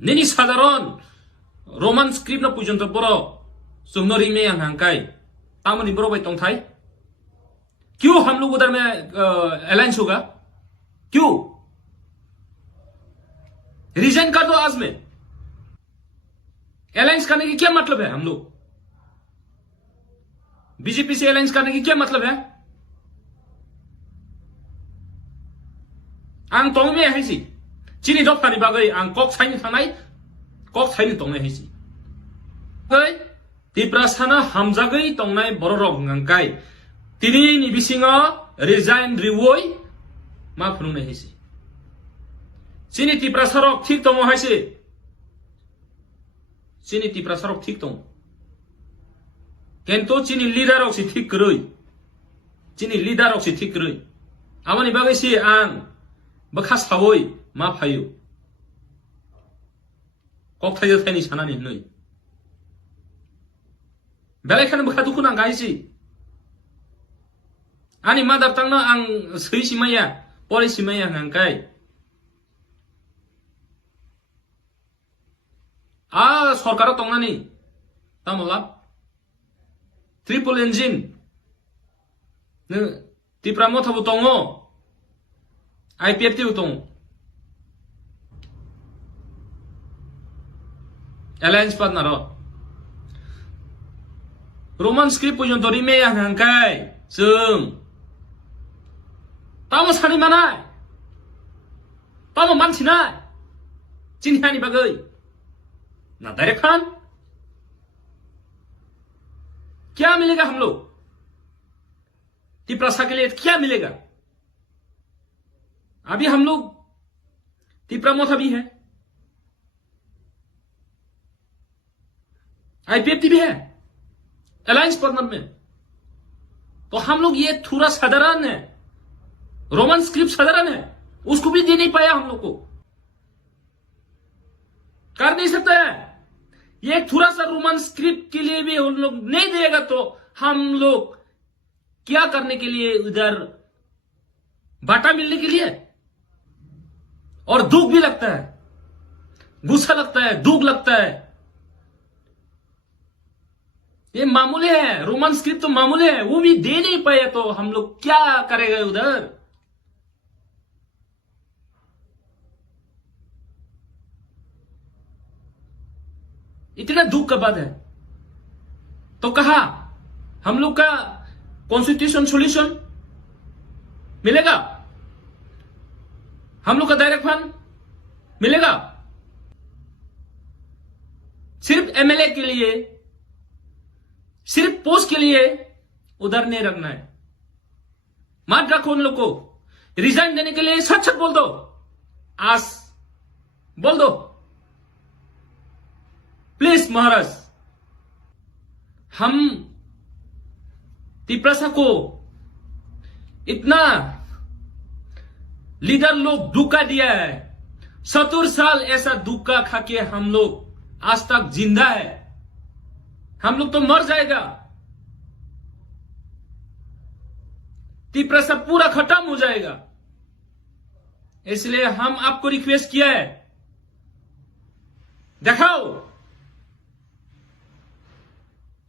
Nini sadaron Roman script na pujon to boro sumno ring में yang hangkai तामनी बरो भाई तोंग Thai क्यों हम लोग उधर में अलायंस होगा क्यों रिजाइन कर दो आज में अलायंस करने की क्या मतलब है हम लोग बीजेपी से अलायंस करने की क्या मतलब है आं तोंग में है सी चिनी डॉक थानी बागै आं कॉक साइनी थानाई कॉक साइनी तोंग में है सी गई तिप्रासाना हामजागै तोंगनाय बर रक गांकाय तिनि नि बिसिङा रिजाइन रिवोय मा फुनुंनाय हैसि चिनि तिप्रासारक ठीक दङ हैसि चिनि तिप्रासारक ठीक दङ केन्तो चिनि लिडारक सि ठीक गरै चिनि लिडारक सि ठीक गरै आमानि बागै सि आं बखा सावै मा फायो कक थायो थायनि सानानि नै बेलायखान बखा दुखु नां गायसि आनि मादार टांना आं सै सिमाया परे सिमाया हांकाय आ सरकार तंगानि तामला ट्रिपल इंजिन न तिप्रा मथाबो दङो आईपीएफटी दङ अलायंस पार्टनार रोमान स्क्रिप्ट पर्यन्त रिमे हांकाय जों तामो सानि मानाय तामो मानसिनाय चिन्हानि बागै ना डायरेक्ट खान क्या मिलेगा हम लोग तिप्रासा के लिए क्या मिलेगा अभी हम लोग तिप्रा मोथा भी है आईपीएफटी भी है अलायंस पार्टनर में तो हम लोग ये थोड़ा साधारण है रोमन स्क्रिप्ट साधारण है उसको भी दे नहीं पाया हम लोग को कर नहीं सकता है ये थोड़ा सा रोमन स्क्रिप्ट के लिए भी हम लोग नहीं देगा तो हम लोग क्या करने के लिए उधर बाटा मिलने के लिए और दुख भी लगता है गुस्सा लगता है दुख लगता है ये मामूली है रोमन स्क्रिप्ट तो मामूली है वो भी दे नहीं पाए तो हम लोग क्या करेंगे उधर इतना दुख का बात है तो कहा हम लोग का कॉन्स्टिट्यूशन सॉल्यूशन मिलेगा हम लोग का डायरेक्ट फंड मिलेगा सिर्फ एमएलए के लिए सिर्फ पोस्ट के लिए उधर नहीं रखना है मत रखो उन लोग को रिजाइन देने के लिए सच सच बोल दो आज बोल दो प्लीज महाराज हम तिप्रासा को इतना लीडर लोग धोखा दिया है 70 साल ऐसा धोखा खा के हम लोग आज तक जिंदा है हम लोग तो मर जाएगा तिप्रासा पूरा खत्म हो जाएगा इसलिए हम आपको रिक्वेस्ट किया है दिखाओ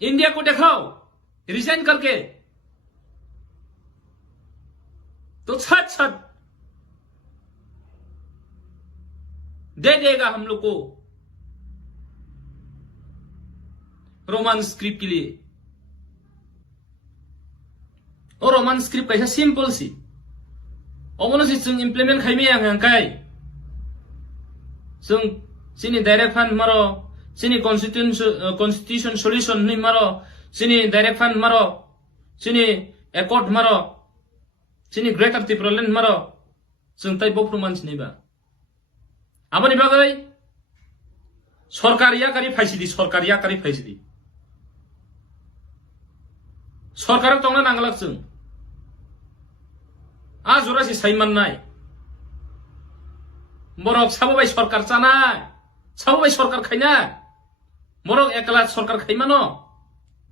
इंडिया को दिखाओ रिजाइन करके तो सच सच दे देगा हम लोग को रोमान स्क्रिप्ट के लिए और रोमान स्क्रिप्ट कैसा सिंपल सी और जों इम्प्लीमेंट खाइमे हांकाय जों सिनी डायरेक्ट फंड मारो सिनी कॉन्स्टिट्यूशन सॉल्यूशन नहीं मारो सिनी डायरेक्ट फंड मारो सिनी एकॉर्ड मारो सिनी ग्रेटर त्रिपुरालैंड मारो जों ताइ बफ्र मानसि नैबा आबानि बागै सरकारिया गारि फायसिदि सरकार तंना नांगलाक जों आ जरासि साइमाननाय बरक साबोबाय सरकार जानाय साबोबाय सरकार खायना बरक एकला सरकार खायमानो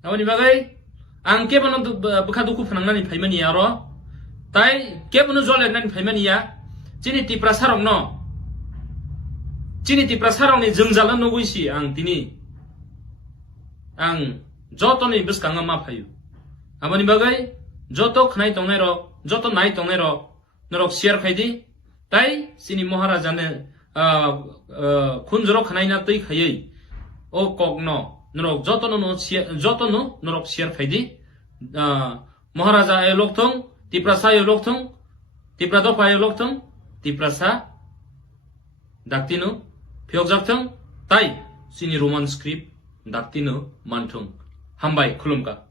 आबानि बागै आं केबनो बखा दुखु फनांनानै फायमानिया र ताइ केबनो जलेनानै फायमानिया जिनि तिप्रासारक न chini tipra sarong ni jengjalan nuguisi ang tini ang joto ni biskanga ma phayu amani bagai joto khnai tongnai ro joto nai tongnai ro norok share khaidi tai sini maharaja ne khunjoro khnai na tui khayei o kokno norok joto no norok share khaidi maharaja e lokthong tiprasa e lokthong tiprado pa e lokthong tiprasa daktino phiokjapthong tai sini roman script daktino manthong hambai khulumka